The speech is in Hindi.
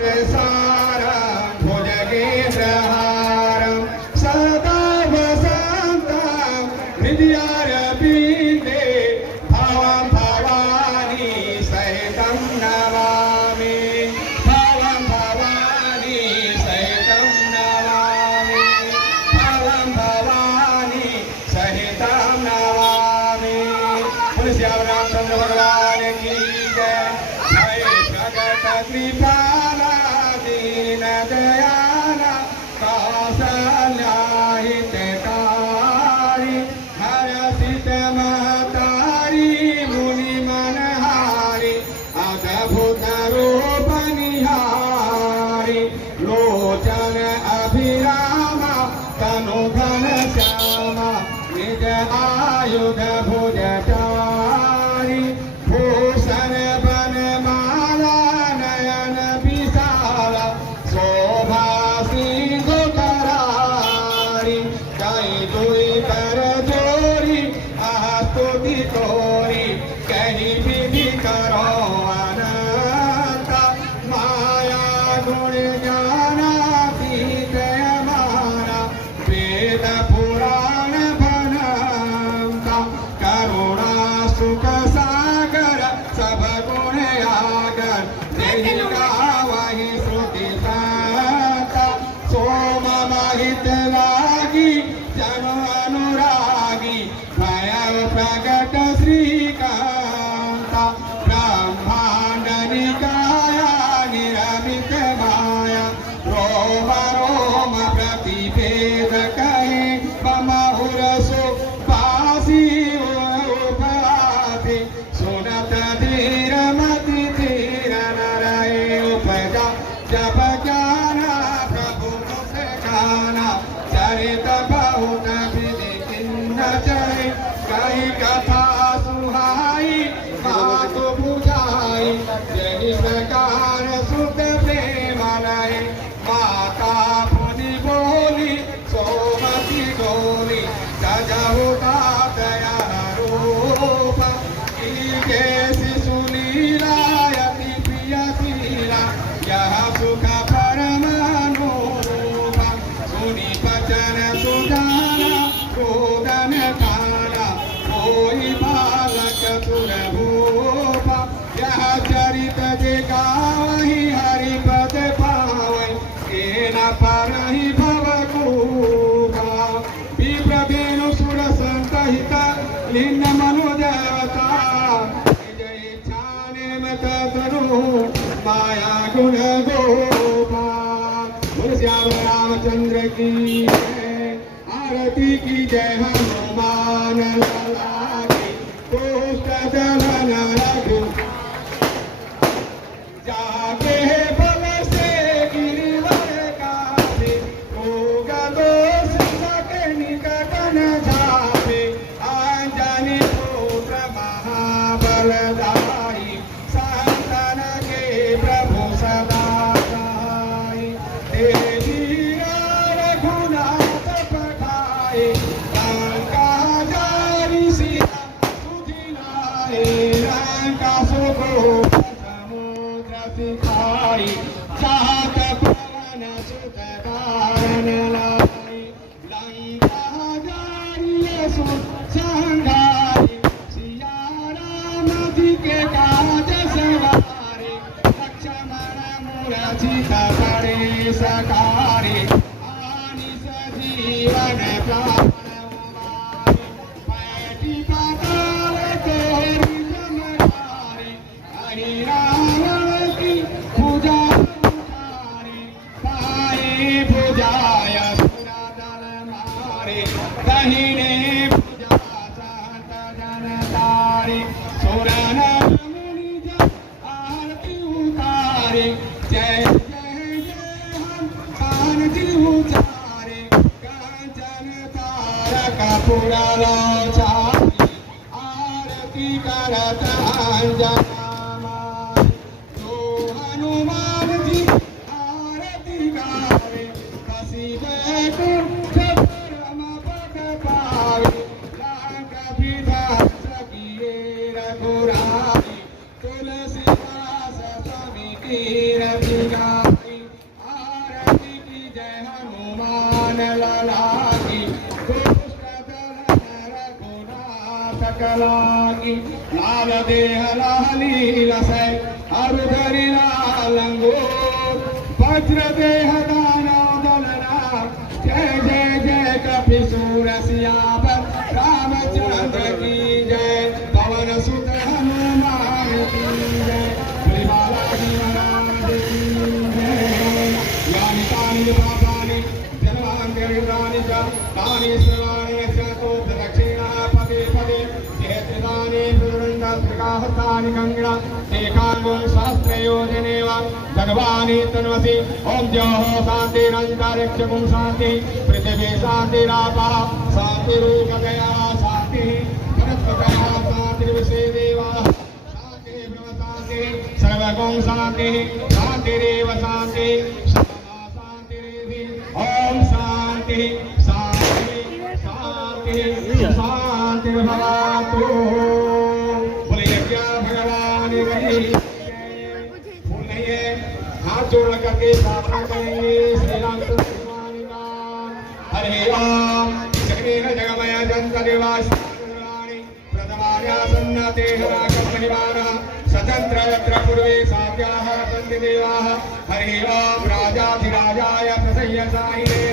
सारं भुजगेन्द्रहारं सदा वसन्तं हृदयारविन्दे भवं भवानी सहितं नमामि भवं भवानी सहितं नमामि भवं भवानी सहितं नमामि। बोलो श्याम रामचंद्र भगवान की जय। जय प्रगट कृपाला दीन दयाला कौसल्या हितकारी हर्षित महतारी मुनि मनहारी अद्भुत रूप निहारी लोचन अभिरामा तनु घन श्यामा निज आयुध भुजचारी भूषण बन माला नयन विशाला शोभा सिंह करारी कई दुई कर जोरी स्तुति तोरी कहीं विधि करो अनंत माया गुण ज्ञानातीत माना वेद पुराण बनंता करुणा सुख सागर सब गुण आगर यही गावहि श्रुति संता सोम महित लागी जन अनुरागी भयव प्रगट श्रीकांता ब्रह्मांड निकाया निरमित माया रोम रोम प्रतिभेद कहे महुर सुपासी उपवासी सुनत धीर मति धीर नरय उपजा जप ज्ञाना प्रभु मुख गाना चरित बहुत विधि किन्न चय कही कथा सुहाई बात बुझाई यही प्रकार सुत प्रेम लय माता पुनि बोली सोमति डोली सजहु दया रूप कैसी सुनीलायति प्रियशीला यह सुख परमानुरूप सुनी बचन सुजाना रोदन काला कोई बालक सुरभूप यह चरित जे गावहि हरिपद पावै केन परहि भवकूपा विप्रवेणु सुर संतहित लिन्न मनोदेवता निज इच्छाने मत तनु माया गुण गोपा। बोलो श्याम रामचंद्र की जय। आरती की जय हनुमान लाला की पुष्ट जलन रघु जाके बल से गिरिवर काटे होगा दोष सके निकट न जावे अंजनी पुत्र महाबलदाई संतन के प्रभु सदा सहाय तेरी रघुनाथ पठाए लंका जारी सीता सुधिनाए लंका सुखो समुद्र सिखाई सात पवन सुत धारण लाई लंका जारी सुत संघारी सिया राम जी के काज सवारे लक्ष्मण मूर्छित करे सकारे आनि सजीवन प्राण उमारे पैठी पाताल तोरी चमकारे हरि रावण की भुजा उठारे पाए भुजाय सुरदल मारे दहिने भुजा संत जन तारे सुरन मुनि जन आरती उतारे जय जय जय हम आरती उतारे कांचन तारक पुरलो चारी आरती करत अंजना जो हनुमान जी आरती गावे कसी बैकुंठ परम पद पावे लांग विधास किए रघुराई तुलसीदास स्वामी की रविगा। सकलागी लाल देह लाली रसै अरुधरि लालंगो वज्र देह दानव दलना जय जय जय कपिसूर सियावर रामचंद्र की जय पवन सुत हनुमान की जय श्री बालाजी महाराज की जय यानि तानि पापानि जन्मांतरितानि च तानि सर्वाणि यस्यातो प्रदक्षिणा पदे पदे चेत्रितानि प्रदुरन्दात्रिकाहतानि गङ्गा एकाङ्गं सहस्रयोजनेव भगवानि तन्वसि ॐ द्योः शान्तिरन्तरिक्षं शान्ति पृथिवी शान्तिरापः शान्तिरूपगया शान्तिः परस्परः शान्तिर्विश्वे देवाः शान्तिः ब्रह्म शान्तिः सर्वगं शान्तिः शान्तिरेव शान्तिः शान्तिरेधि ॐ शान्तिः शान्तिः शान्तिः शान्तिर्भवतु बोले यज्ञ भगवान की हाथ जोड़ करके प्रार्थना करेंगे श्री राम भगवान का हरे ओम जगदेव जगमय जंत देवास प्रथमायासन्नते हराकमहिमाना स्वतंत्र यत्र पूर्वे सात्याः सन्ति देवाः हरे ओम राजाधिराजाय प्रसय्यसाहिने